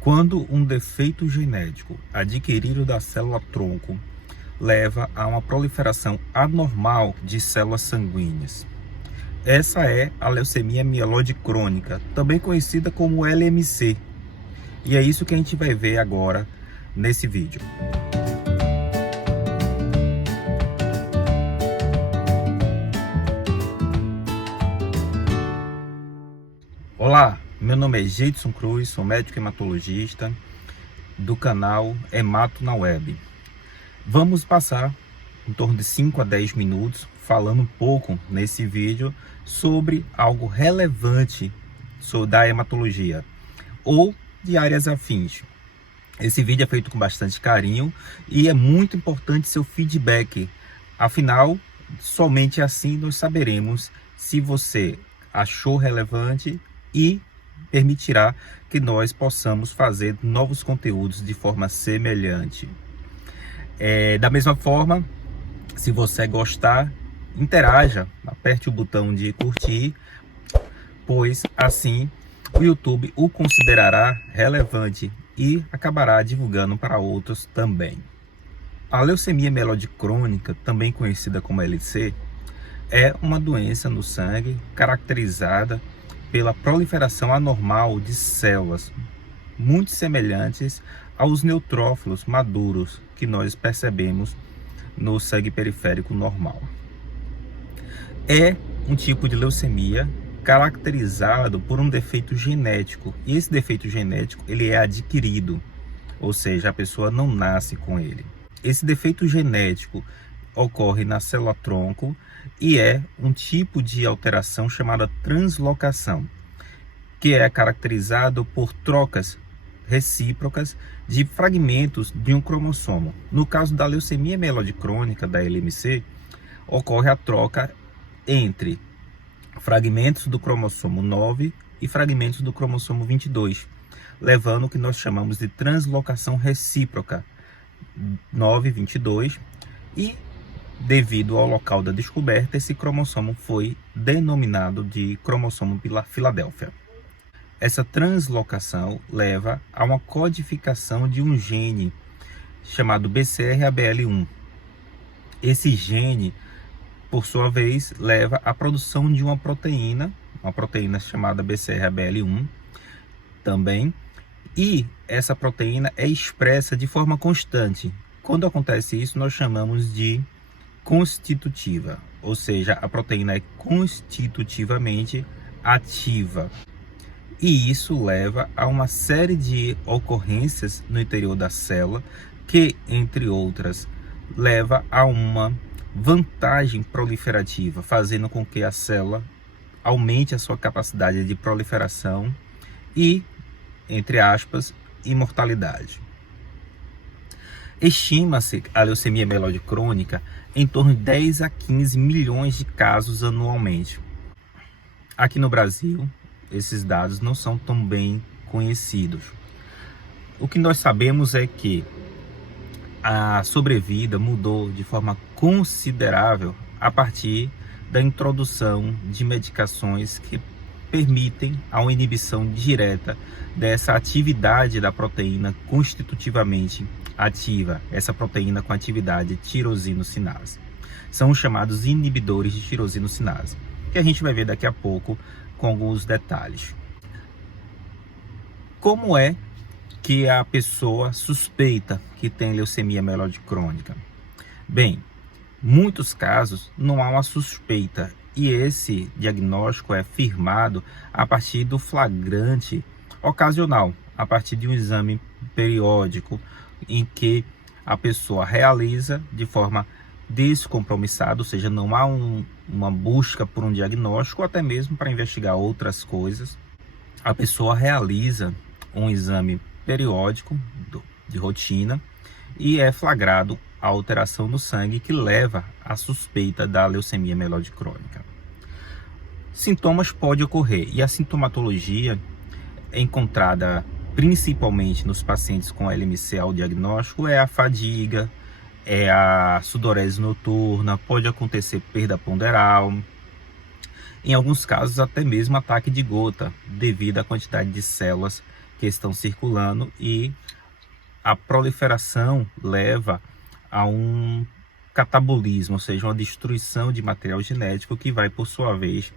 Quando um defeito genético adquirido da célula-tronco leva a uma proliferação anormal de células sanguíneas. Essa é a leucemia mieloide crônica, também conhecida como LMC. E é isso que a gente vai ver agora nesse vídeo. Olá, meu nome é Geidson Cruz, sou médico hematologista do canal Hemato na Web. Vamos passar em torno de 5 a 10 minutos falando um pouco nesse vídeo sobre algo relevante da hematologia ou de áreas afins. Esse vídeo é feito com bastante carinho e é muito importante seu feedback. Afinal, somente assim nós saberemos se você achou relevante e permitirá que nós possamos fazer novos conteúdos de forma semelhante. Da mesma forma, se você gostar, interaja, aperte o botão de curtir, pois assim o YouTube o considerará relevante e acabará divulgando para outros também. A leucemia mieloide crônica, também conhecida como LC, é uma doença no sangue caracterizada pela proliferação anormal de células muito semelhantes aos neutrófilos maduros que nós percebemos no sangue periférico normal. É um tipo de leucemia caracterizado por um defeito genético, e esse defeito genético ele é adquirido, ou seja, a pessoa não nasce com ele. Esse defeito genético ocorre na célula-tronco e é um tipo de alteração chamada translocação, que é caracterizado por trocas recíprocas de fragmentos de um cromossomo. No caso da leucemia mieloide crônica, da LMC, ocorre a troca entre fragmentos do cromossomo 9 e fragmentos do cromossomo 22, levando o que nós chamamos de translocação recíproca 9-22, e devido ao local da descoberta, esse cromossomo foi denominado de cromossomo Filadélfia. Essa translocação leva a uma codificação de um gene chamado BCR-ABL1. Esse gene, por sua vez, leva à produção de uma proteína chamada BCR-ABL1 também, e essa proteína é expressa de forma constante. Quando acontece isso, nós chamamos de constitutiva, ou seja, a proteína é constitutivamente ativa. E isso leva a uma série de ocorrências no interior da célula que, entre outras, leva a uma vantagem proliferativa, fazendo com que a célula aumente a sua capacidade de proliferação e, entre aspas, imortalidade. Estima-se a leucemia mieloide crônica em torno de 10 a 15 milhões de casos anualmente. Aqui no Brasil, esses dados não são tão bem conhecidos. O que nós sabemos é que a sobrevida mudou de forma considerável a partir da introdução de medicações que permitem a uma inibição direta dessa atividade da proteína constitutivamente ativa, essa proteína com atividade tirosinocinase. São os chamados inibidores de tirosinocinase, que a gente vai ver daqui a pouco com alguns detalhes. Como é que a pessoa suspeita que tem leucemia mieloide crônica? Bem, muitos casos não há uma suspeita, e esse diagnóstico é firmado a partir do flagrante ocasional, a partir de um exame periódico em que a pessoa realiza de forma descompromissada, ou seja, não há uma busca por um diagnóstico, ou até mesmo para investigar outras coisas. A pessoa realiza um exame periódico de rotina e é flagrado a alteração no sangue que leva à suspeita da leucemia mieloide crônica. Sintomas podem ocorrer, e a sintomatologia é encontrada principalmente nos pacientes com LMC ao diagnóstico é a fadiga, é a sudorese noturna, pode acontecer perda ponderal, em alguns casos até mesmo ataque de gota, devido à quantidade de células que estão circulando e a proliferação leva a um catabolismo, ou seja, uma destruição de material genético que vai, por sua vez,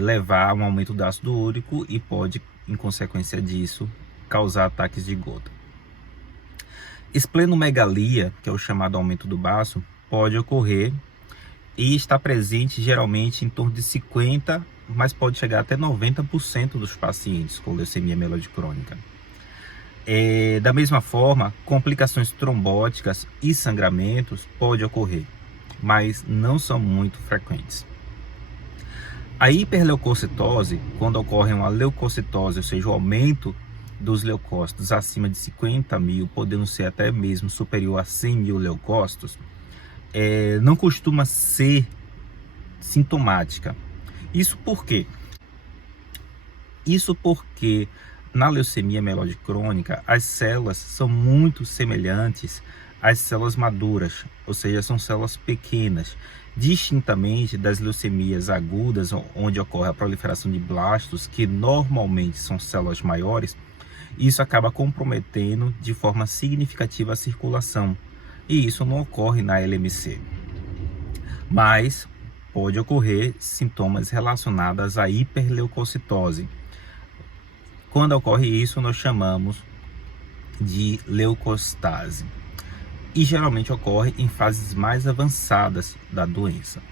levar a um aumento do ácido úrico e pode, em consequência disso, causar ataques de gota. Esplenomegalia, que é o chamado aumento do baço, pode ocorrer e está presente geralmente em torno de 50%, mas pode chegar até 90% dos pacientes com leucemia mieloide crônica. Da mesma forma, complicações trombóticas e sangramentos podem ocorrer, mas não são muito frequentes. A hiperleucocitose, quando ocorre uma leucocitose, ou seja, o aumento dos leucócitos acima de 50 mil, podendo ser até mesmo superior a 100 mil leucócitos, não costuma ser sintomática. Isso por quê? Isso porque na leucemia mieloide crônica, as células são muito semelhantes às células maduras, ou seja, são células pequenas, distintamente das leucemias agudas, onde ocorre a proliferação de blastos, que normalmente são células maiores. Isso acaba comprometendo de forma significativa a circulação, e isso não ocorre na LMC. Mas pode ocorrer sintomas relacionados à hiperleucocitose. Quando ocorre isso, nós chamamos de leucostase. E geralmente ocorre em fases mais avançadas da doença.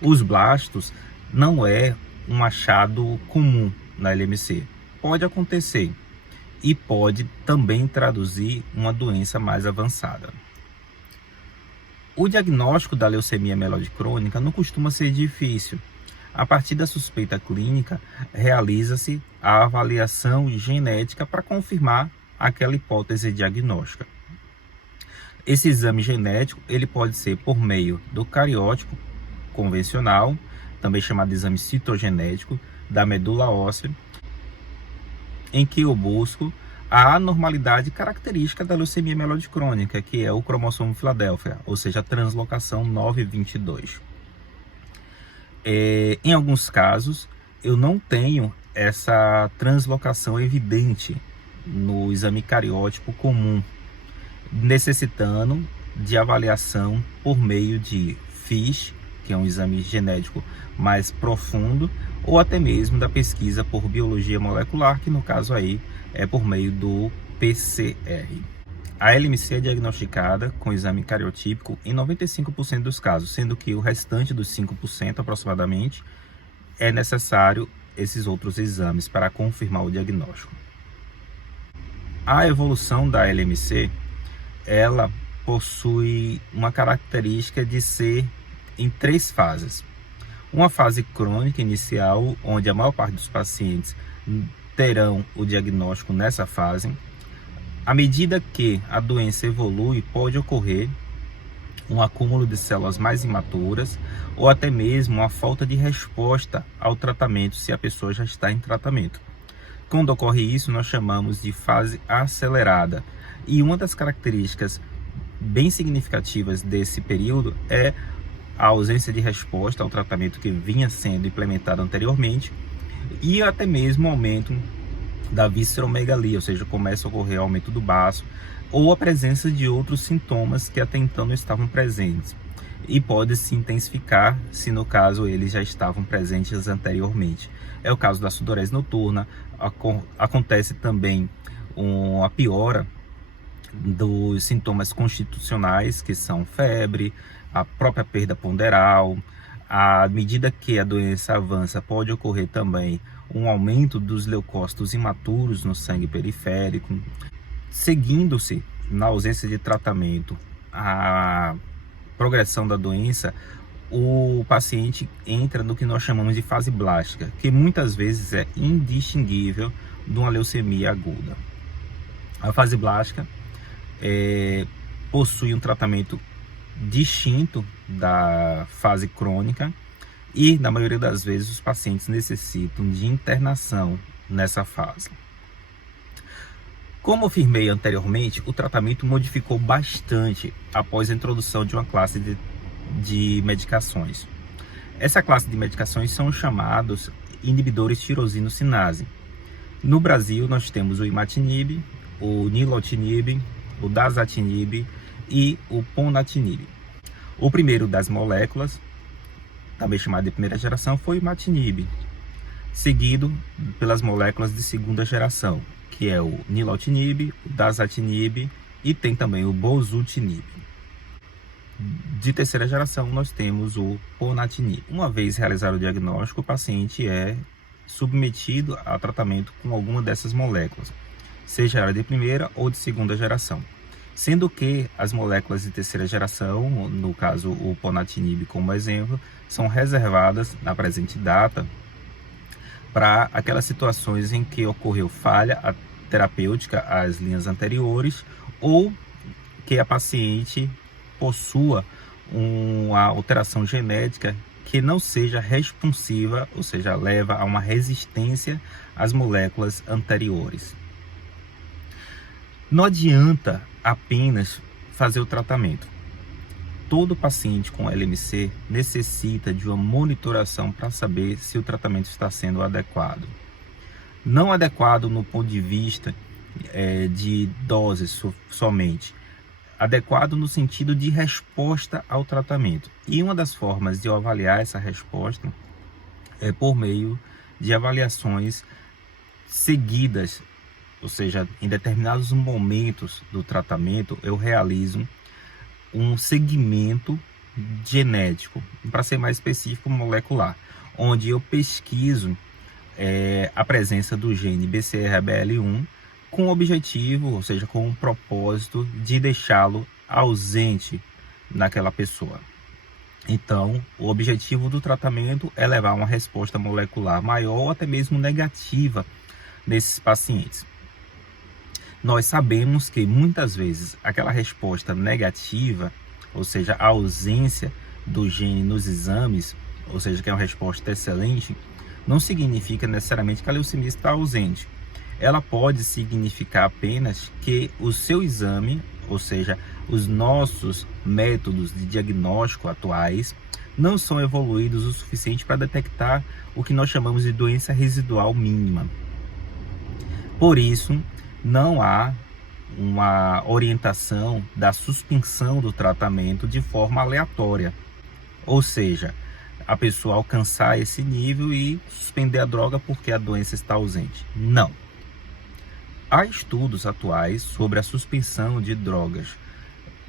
Os blastos não é um achado comum na LMC. Pode acontecer e pode também traduzir uma doença mais avançada. O diagnóstico da leucemia mieloide crônica não costuma ser difícil. A partir da suspeita clínica, realiza-se a avaliação genética para confirmar aquela hipótese diagnóstica. Esse exame genético ele pode ser por meio do cariótipo convencional, também chamado de exame citogenético, da medula óssea, em que eu busco a anormalidade característica da leucemia mieloide crônica, que é o cromossomo Filadélfia, ou seja, a translocação 922. Em alguns casos, eu não tenho essa translocação evidente no exame cariótipo comum, necessitando de avaliação por meio de FISH, que é um exame genético mais profundo, ou até mesmo da pesquisa por biologia molecular, que no caso aí é por meio do PCR. A LMC é diagnosticada com exame cariotípico em 95% dos casos, sendo que o restante dos 5% aproximadamente é necessário esses outros exames para confirmar o diagnóstico. A evolução da LMC, ela possui uma característica de ser em 3 fases. Uma fase crônica inicial, onde a maior parte dos pacientes terão o diagnóstico nessa fase. À medida que a doença evolui, pode ocorrer um acúmulo de células mais imaturas ou até mesmo uma falta de resposta ao tratamento se a pessoa já está em tratamento. Quando ocorre isso, nós chamamos de fase acelerada. E uma das características bem significativas desse período é a ausência de resposta ao tratamento que vinha sendo implementado anteriormente e até mesmo o aumento da visceromegalia, ou seja, começa a ocorrer aumento do baço ou a presença de outros sintomas que até então não estavam presentes e pode se intensificar se no caso eles já estavam presentes anteriormente. É o caso da sudorese noturna. Acontece também a piora dos sintomas constitucionais, que são febre, a própria perda ponderal. À medida que a doença avança, pode ocorrer também um aumento dos leucócitos imaturos no sangue periférico. Seguindo-se, na ausência de tratamento, a progressão da doença, o paciente entra no que nós chamamos de fase blástica, que muitas vezes é indistinguível de uma leucemia aguda. A fase blástica possui um tratamento distinto da fase crônica e, na maioria das vezes, os pacientes necessitam de internação nessa fase. Como afirmei anteriormente, o tratamento modificou bastante após a introdução de uma classe de medicações. Essa classe de medicações são chamados inibidores tirosina-cinase. No Brasil, nós temos o imatinib, o nilotinib, o dasatinib e o ponatinib. O primeiro das moléculas, também chamado de primeira geração, foi o imatinib, seguido pelas moléculas de segunda geração, que é o nilotinib, o dasatinib e tem também o bosutinib. De terceira geração, nós temos o ponatinib. Uma vez realizado o diagnóstico, o paciente é submetido a tratamento com alguma dessas moléculas, seja ela de primeira ou de segunda geração. Sendo que as moléculas de terceira geração, no caso o ponatinib como exemplo, são reservadas na presente data para aquelas situações em que ocorreu falha terapêutica às linhas anteriores ou que a paciente possua uma alteração genética que não seja responsiva, ou seja, leva a uma resistência às moléculas anteriores. Não adianta apenas fazer o tratamento. Todo paciente com LMC necessita de uma monitoração para saber se o tratamento está sendo adequado. Não adequado no ponto de vista de doses somente, adequado no sentido de resposta ao tratamento. E uma das formas de eu avaliar essa resposta é por meio de avaliações seguidas, ou seja, em determinados momentos do tratamento eu realizo um segmento genético, para ser mais específico, molecular, onde eu pesquiso a presença do gene BCR-ABL1 com o objetivo, ou seja, com o propósito de deixá-lo ausente naquela pessoa. Então, o objetivo do tratamento é levar uma resposta molecular maior ou até mesmo negativa nesses pacientes. Nós sabemos que muitas vezes aquela resposta negativa, ou seja, a ausência do gene nos exames, ou seja, que é uma resposta excelente, não significa necessariamente que a leucemia está ausente. Ela pode significar apenas que o seu exame, ou seja, os nossos métodos de diagnóstico atuais, não são evoluídos o suficiente para detectar o que nós chamamos de doença residual mínima. Por isso, não há uma orientação da suspensão do tratamento de forma aleatória. Ou seja, a pessoa alcançar esse nível e suspender a droga porque a doença está ausente. Não. Há estudos atuais sobre a suspensão de drogas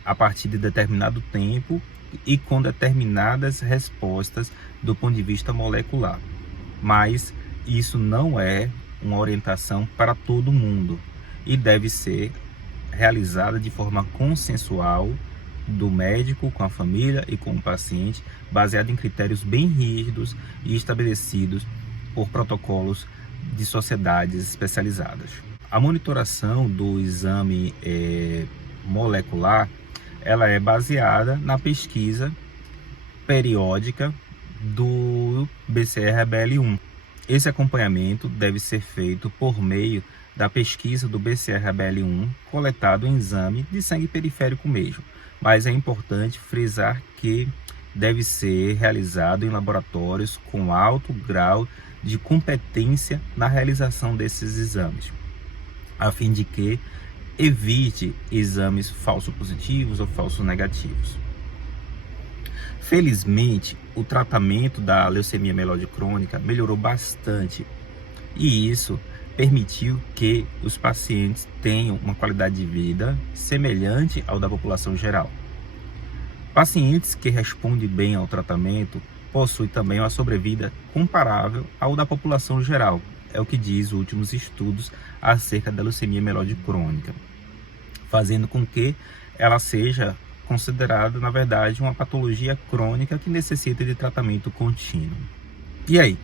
a partir de determinado tempo e com determinadas respostas do ponto de vista molecular. Mas isso não é uma orientação para todo mundo e deve ser realizada de forma consensual do médico com a família e com o paciente, baseado em critérios bem rígidos e estabelecidos por protocolos de sociedades especializadas. A monitoração do exame molecular, ela é baseada na pesquisa periódica do BCR-ABL1. Esse acompanhamento deve ser feito por meio da pesquisa do BCR-ABL1 coletado em exame de sangue periférico mesmo, mas é importante frisar que deve ser realizado em laboratórios com alto grau de competência na realização desses exames, a fim de que evite exames falso positivos ou falso negativos. Felizmente, o tratamento da leucemia mieloide crônica melhorou bastante e isso permitiu que os pacientes tenham uma qualidade de vida semelhante ao da população geral. Pacientes que respondem bem ao tratamento possuem também uma sobrevida comparável ao da população geral, é o que diz os últimos estudos acerca da leucemia mieloide crônica, fazendo com que ela seja considerada, na verdade, uma patologia crônica que necessita de tratamento contínuo. E aí,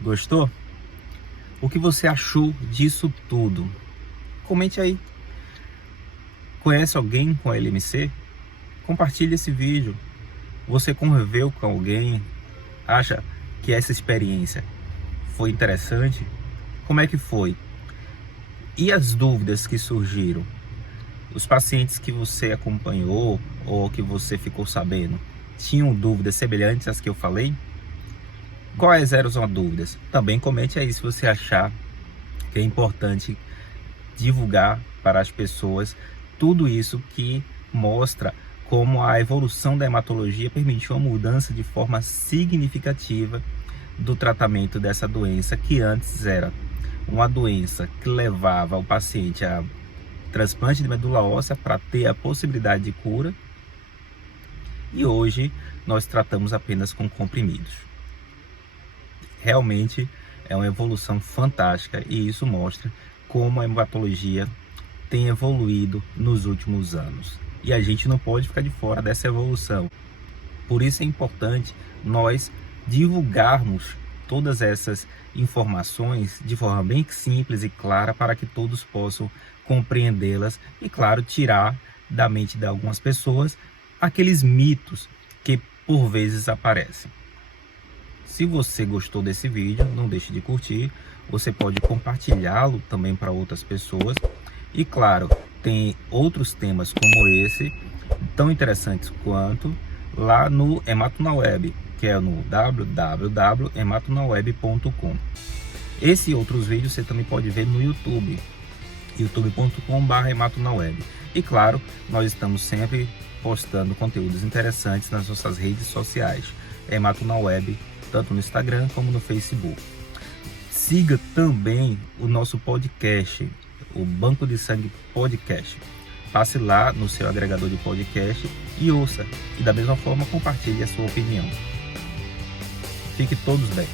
gostou? O que você achou disso tudo? Comente aí. Conhece alguém com LMC? Compartilhe esse vídeo. Você conviveu com alguém? Acha que essa experiência foi interessante? Como é que foi? E as dúvidas que surgiram? Os pacientes que você acompanhou ou que você ficou sabendo tinham dúvidas semelhantes às que eu falei? Quais eram as dúvidas? Também comente aí se você achar que é importante divulgar para as pessoas tudo isso que mostra como a evolução da hematologia permitiu uma mudança de forma significativa do tratamento dessa doença, que antes era uma doença que levava o paciente a transplante de medula óssea para ter a possibilidade de cura, e hoje nós tratamos apenas com comprimidos. Realmente é uma evolução fantástica e isso mostra como a hematologia tem evoluído nos últimos anos. E a gente não pode ficar de fora dessa evolução. Por isso é importante nós divulgarmos todas essas informações de forma bem simples e clara para que todos possam compreendê-las e, claro, tirar da mente de algumas pessoas aqueles mitos que por vezes aparecem. Se você gostou desse vídeo, não deixe de curtir, você pode compartilhá-lo também para outras pessoas. E claro, tem outros temas como esse, tão interessantes quanto, lá no Hemato na Web, que é no www.hematonaweb.com. Esse e outros vídeos você também pode ver no YouTube, youtube.com/hematonaweb. E claro, nós estamos sempre postando conteúdos interessantes nas nossas redes sociais, Hemato na Web, tanto no Instagram como no Facebook. Siga também o nosso podcast, o Banco de Sangue Podcast. Passe lá no seu agregador de podcast e ouça. E da mesma forma compartilhe a sua opinião. Fique todos bem.